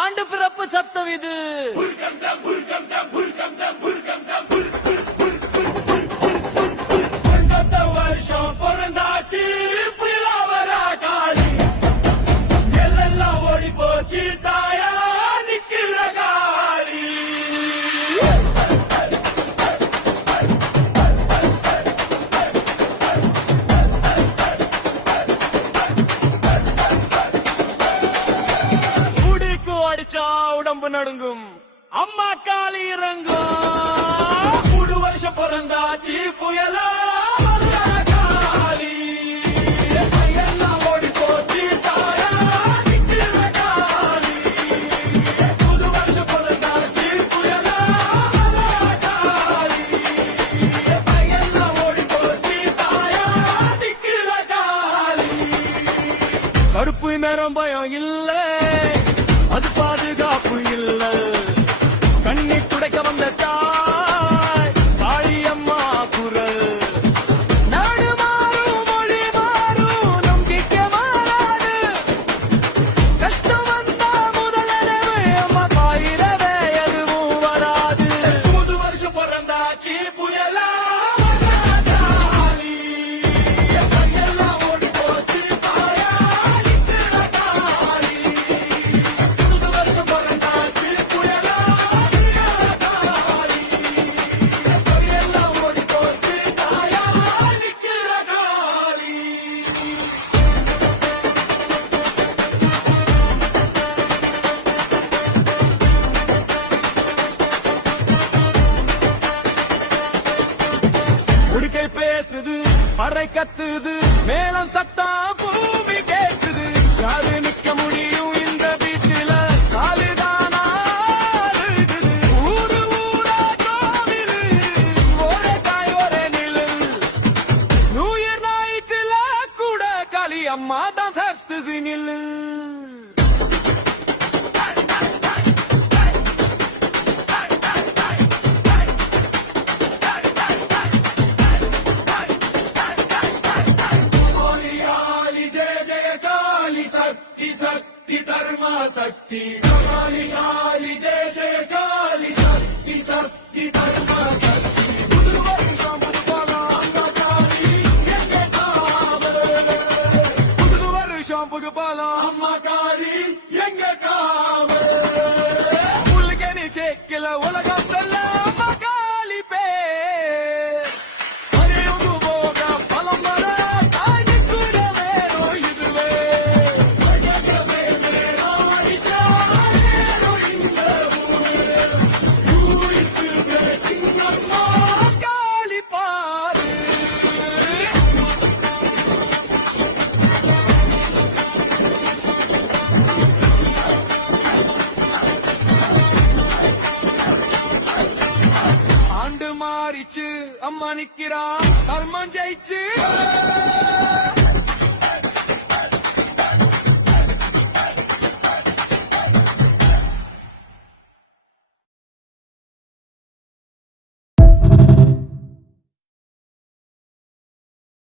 ஆண்டு பிறப்பு சத்தம் இது. வருஷம் பிறந்தாச்சு புயலாவரா காளி எல்லாம் ஓடி போச்சு தாயா நிக்கிற காளி. உடிக்கு அடிச்சா உடம்பு நடுங்கும் அம்மா காளி இறங்கும். 3 வருஷம் பிறந்தாச்சு புயலா கருப்பு நேரம் பயம் இல்ல அது பாதுகாப்பு இல்ல கண்ணி துடைக்க வந்த தாய் காளியம்மா குரல். நாடு மாறும் மொழி மாறும் நம்பிக்கை மாறாது கஷ்டம் வந்தா முதலனவே அம்மா காயிரவே எதுவும் வராது. 3 வருஷம் பிறந்தாச்சு புயலா பேசுது பறை கத்துது மேலம் சத்தம் பூமி கேட்குது. யாரு நிக்க முடியும் இந்த வீட்டுல காலிதானா இருக்குது. ஊரு ஊரா கோவிலு ஒரே காய் ஒரே நிழல். நூயர் நாய்க்குல கூட காளி அம்மா தான் சஸ்து சினில். शक्ति धर्म शक्ति काली काली जय जय काली शक्ति शक्ति धर्म शक्ति. पुது வருஷம் புது பலம் அம்மா காளி எங்க காவல். புது வருஷம் புது பலம் அம்மா காளி எங்க காவல். உலகனி செக்கில உலகம் செல்ல அம்மா காளி பேர். அறிவுக்கு போக பலம் வர தாய் நிற்கிற வேணும் இதுவே. ஆண்டு மாறிச்சு அம்மா நிக்கிறா தர்மம் ஜெயிச்சு.